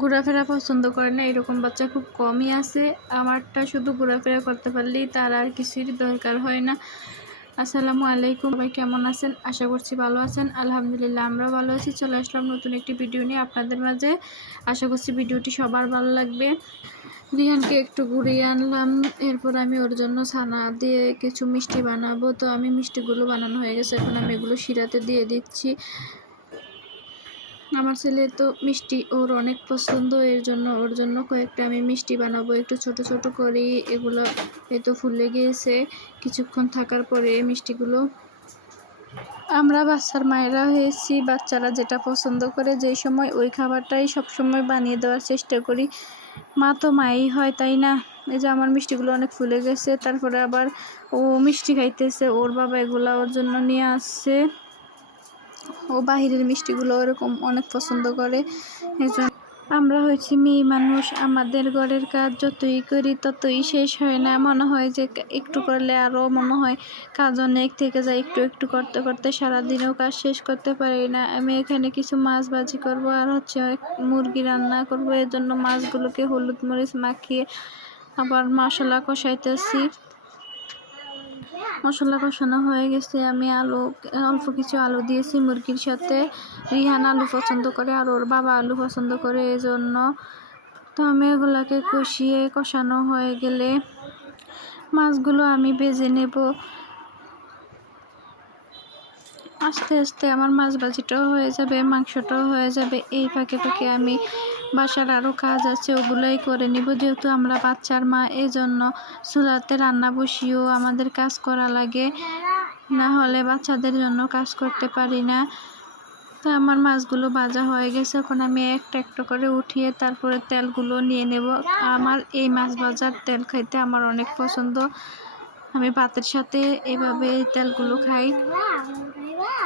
ঘোরাফেরা পছন্দ করে না এরকম বাচ্চা খুব কমই আছে। আমারটা শুধু ঘোরাফেরা করতে পারলেই তার আর কিছুর দরকার হয় না। আসসালামু আলাইকুম, সবাই কেমন আছেন? আশা করছি ভালো আছেন। আলহামদুলিল্লাহ আমরা ভালো আছি। চলে আসলাম নতুন একটি ভিডিও নিয়ে আপনাদের মাঝে। আশা করছি ভিডিওটি সবার ভালো লাগবে। রিহানকে একটু ঘুরিয়ে আনলাম, এরপর আমি ওর জন্য ছানা দিয়ে কিছু মিষ্টি বানাবো। তো আমি মিষ্টিগুলো বানানো হয়ে গেছে, এখন আমি এগুলো শিরাতে দিয়ে দিচ্ছি। আমার ছেলে তো মিষ্টি ওর অনেক পছন্দ, এর জন্য ওর জন্য কয়েকটা আমি মিষ্টি বানাবো একটু ছোট ছোট করে। এগুলো এই তো ফুলে গিয়েছে, কিছুক্ষণ থাকার পরে মিষ্টিগুলো। আমরা বাচ্চার মায়েরা হয়েছি, বাচ্চারা যেটা পছন্দ করে যেই সময় ওই খাবারটাই সবসময় বানিয়ে দেওয়ার চেষ্টা করি। মা তো মাই হয়, তাই না? এই যে আমার মিষ্টিগুলো অনেক ফুলে গেছে, তারপরে আবার ও মিষ্টি খাইতেছে, ওর বাবা এগুলা ওর জন্য নিয়ে আসছে। ও বাহিরের মিষ্টিগুলো ওরকম অনেক পছন্দ করে। এজন্য আমরা হয়েছি মেয়ে মানুষ, আমাদের ঘরের কাজ যতই করি ততই শেষ হয় না। মনে হয় যে একটু করলে আরও মনে হয় কাজ অনেক থেকে যায়। একটু একটু করতে করতে সারাদিনেও কাজ শেষ করতে পারি না। আমি এখানে কিছু মাছ ভাজি করব আর হচ্ছে মুরগি রান্না করব। এর জন্য মাছগুলোকে হলুদ মরিচ মাখিয়ে আবার মশলা কষাইতেছি। মশলা কষানো হয়ে গেছে, আমি অল্প কিছু আলু দিয়েছি মুরগির সাথে। রিহান আলু পছন্দ করে আর ওর বাবা আলু পছন্দ করে, এজন্য। তো আমি এগুলাকে কষানো হয়ে গেলে মাছগুলো আমি ভেজে নেব। আস্তে আস্তে আমার মাছ ভাজিটাও হয়ে যাবে, মাংসটাও হয়ে যাবে। এই ফাঁকে ফাঁকে আমি বাসার আরও কাজ আছে, ওগুলোই করে নিব। যেহেতু আমরা বাচ্চার মা, এজন্য চুলাতে রান্না বসিয়েও আমাদের কাজ করা লাগে, না হলে বাচ্চাদের জন্য কাজ করতে পারি না। তো আমার মাছগুলো ভাজা হয়ে গেছে, এখন আমি একটা একটা করে উঠিয়ে তারপরে তেলগুলো নিয়ে নেব। আমার এই মাছ ভাজার তেল খাইতে আমার অনেক পছন্দ। আমি ভাতের সাথে এভাবে তেলগুলো খাই।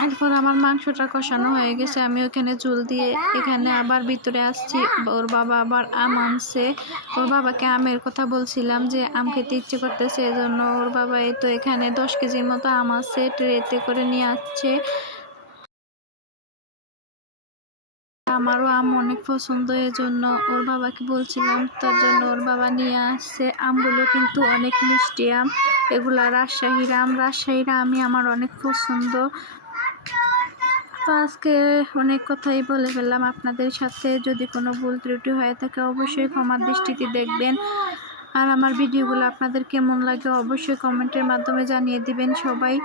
এরপর আমার মাংসটা কষানো হয়ে গেছে, আমি ওখানে ঝোল দিয়ে এখানে আবার ভিতরে আসছি। ওর বাবা আবার আম আনছে, ওর বাবাকে আমের কথা বলছিলাম যে আম খেতে ইচ্ছে করতেছে, এজন্য ওর বাবা এই তো এখানে 10 কেজির মতো আম আছে, ট্রেতে করে নিয়ে আসছে। আমারও আম অনেক পছন্দ, এজন্য ওর বাবাকে বলছিলাম, তার জন্য ওর বাবা নিয়ে আসছে। আমগুলো কিন্তু অনেক মিষ্টি আম, এগুলা রাজশাহীর আম। রাজশাহীর আমই আমার অনেক পছন্দ। তো আজকে অনেক কথাই বলে ফেললাম আপনাদের সাথে, যদি কোনো ভুল ত্রুটি হয়ে থাকে অবশ্যই ক্ষমার দৃষ্টিতে দেখবেন। আর আমার ভিডিওগুলো আপনাদের কেমন লাগে অবশ্যই কমেন্টের মাধ্যমে জানিয়ে দিবেন সবাই।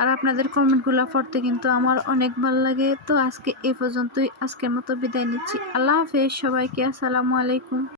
আর আপনাদের কমেন্টগুলো পড়তে কিন্তু আমার অনেক ভালো লাগে। তো আজকে এই পর্যন্তই, আজকের মতো বিদায় নিচ্ছি। আল্লাহ হাফেজ সবাইকে। আসসালামু আলাইকুম।